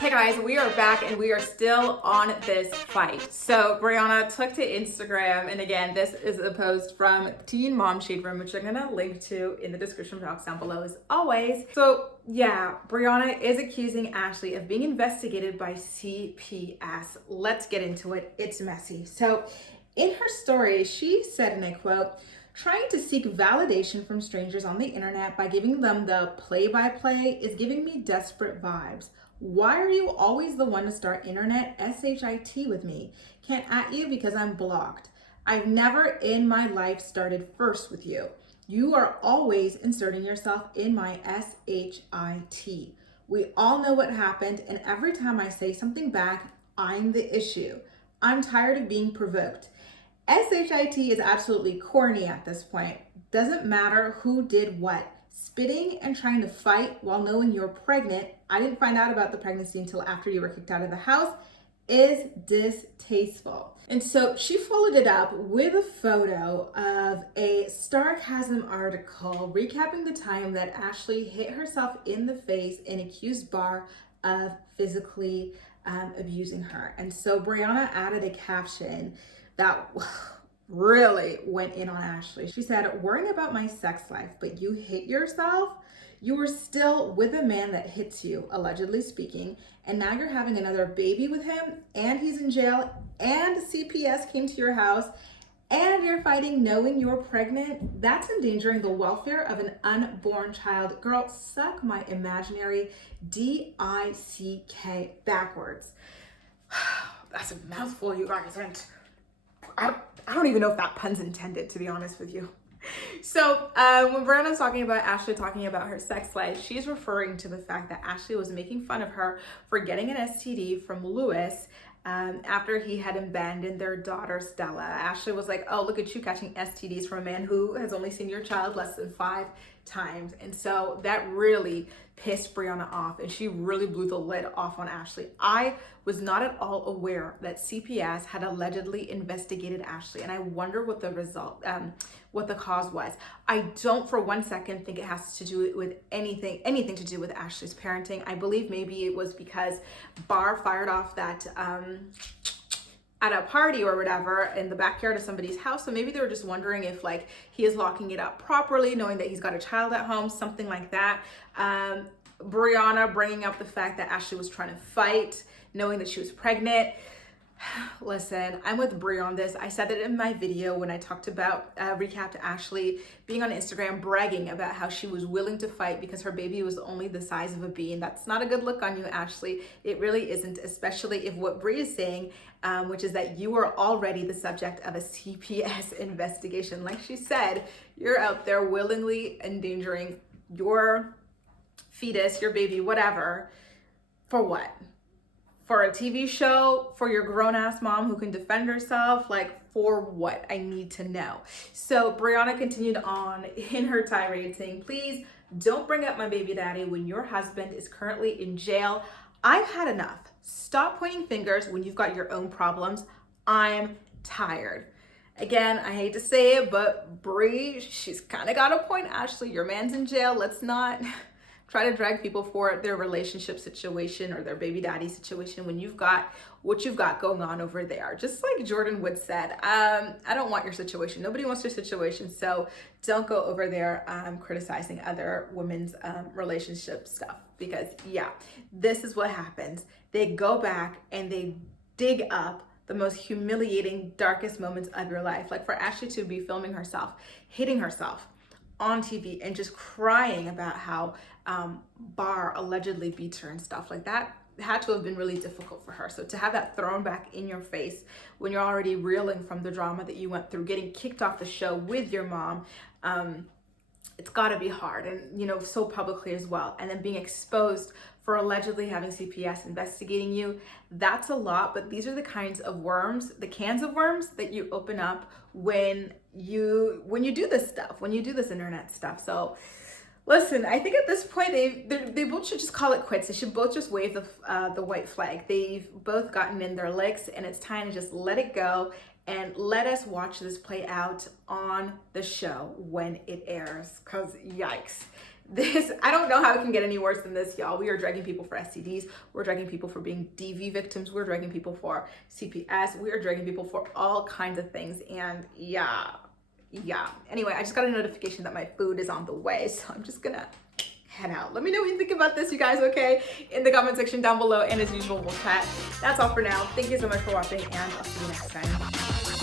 Hey guys, we are back and we are still on this fight. So Briana took to Instagram, and again, this is a post from Teen Mom Shade Room, which I'm gonna link to in the description box down below as always. So yeah, Briana is accusing Ashley of being investigated by CPS. Let's get into it. It's messy. So in her story, she said, and I quote, "Trying to seek validation from strangers on the internet by giving them the play-by-play is giving me desperate vibes. Why are you always the one to start internet SHIT with me? Can't at you because I'm blocked. I've never in my life started first with you. You are always inserting yourself in my SHIT. We all know what happened, and every time I say something back, I'm the issue. I'm tired of being provoked. SHIT is absolutely corny at this point. Doesn't matter who did what. Spitting and trying to fight while knowing you're pregnant, I didn't find out about the pregnancy until after you were kicked out of the house, is distasteful." And so she followed it up with a photo of a Sarcasm article recapping the time that Ashley hit herself in the face and accused Bar of physically abusing her. And so Briana added a caption that really went in on Ashley. She said, "Worrying about my sex life, but you hit yourself? You were still with a man that hits you, allegedly speaking, and now you're having another baby with him, and he's in jail, and CPS came to your house, and you're fighting knowing you're pregnant? That's endangering the welfare of an unborn child. Girl, suck my imaginary DICK backwards." That's a mouthful, you guys, and I don't even know if that pun's intended, to be honest with you. So when Briana's talking about Ashley talking about her sex life, she's referring to the fact that Ashley was making fun of her for getting an STD from Lewis after he had abandoned their daughter Stella. Ashley was like, "Oh, look at you catching STDs from a man who has only seen your child less than 5 times." And so that really pissed Briana off, and she really blew the lid off on Ashley. I was not at all aware that CPS had allegedly investigated Ashley, and I wonder what the result, what the cause was. I don't for one second think it has to do with anything to do with Ashley's parenting. I believe maybe it was because Bar fired off that at a party or whatever in the backyard of somebody's house. So maybe they were just wondering if like he is locking it up properly, knowing that he's got a child at home, something like that. Briana bringing up the fact that Ashley was trying to fight, knowing that she was pregnant. Listen, I'm with Bri on this. I said it in my video when I talked about recap to Ashley being on Instagram bragging about how she was willing to fight because her baby was only the size of a bean. That's not a good look on you, Ashley. It really isn't, especially if what Bri is saying, which is that you are already the subject of a CPS investigation. Like she said, you're out there willingly endangering your fetus, your baby, whatever, for what? For a TV show, for your grown-ass mom who can defend herself, like for what? I need to know. So Briana continued on in her tirade saying, "Please don't bring up my baby daddy when your husband is currently in jail. I've had enough. Stop pointing fingers when you've got your own problems. I'm tired." Again, I hate to say it, but Bri, she's kind of got a point, Ashley. Your man's in jail. Let's not try to drag people for their relationship situation or their baby daddy situation when you've got what you've got going on over there. Just like Jordan Wood said, I don't want your situation. Nobody wants your situation. So don't go over there criticizing other women's relationship stuff, because yeah, this is what happens. They go back and they dig up the most humiliating, darkest moments of your life. Like for Ashley to be filming herself, hitting herself on TV and just crying about how Bar allegedly beats her and stuff like that had to have been really difficult for her. So to have that thrown back in your face when you're already reeling from the drama that you went through, getting kicked off the show with your mom, it's got to be hard, and you know, so publicly as well, and then being exposed for allegedly having CPS investigating you, that's a lot. But these are the kinds of worms, the cans of worms that you open up when you do this stuff, when you do this internet stuff. So listen, I think at this point they both should just call it quits. They should both just wave the white flag. They've both gotten in their licks, and it's time to just let it go and let us watch this play out on the show when it airs, because yikes. This, I don't know how it can get any worse than this, y'all. We are dragging people for STDs. We're dragging people for being DV victims. We're dragging people for CPS. We are dragging people for all kinds of things. And yeah. Anyway, I just got a notification that my food is on the way, so I'm just gonna head out. Let me know what you think about this, you guys, okay? In the comment section down below, and as usual, we'll chat. That's all for now. Thank you so much for watching, and I'll see you next time.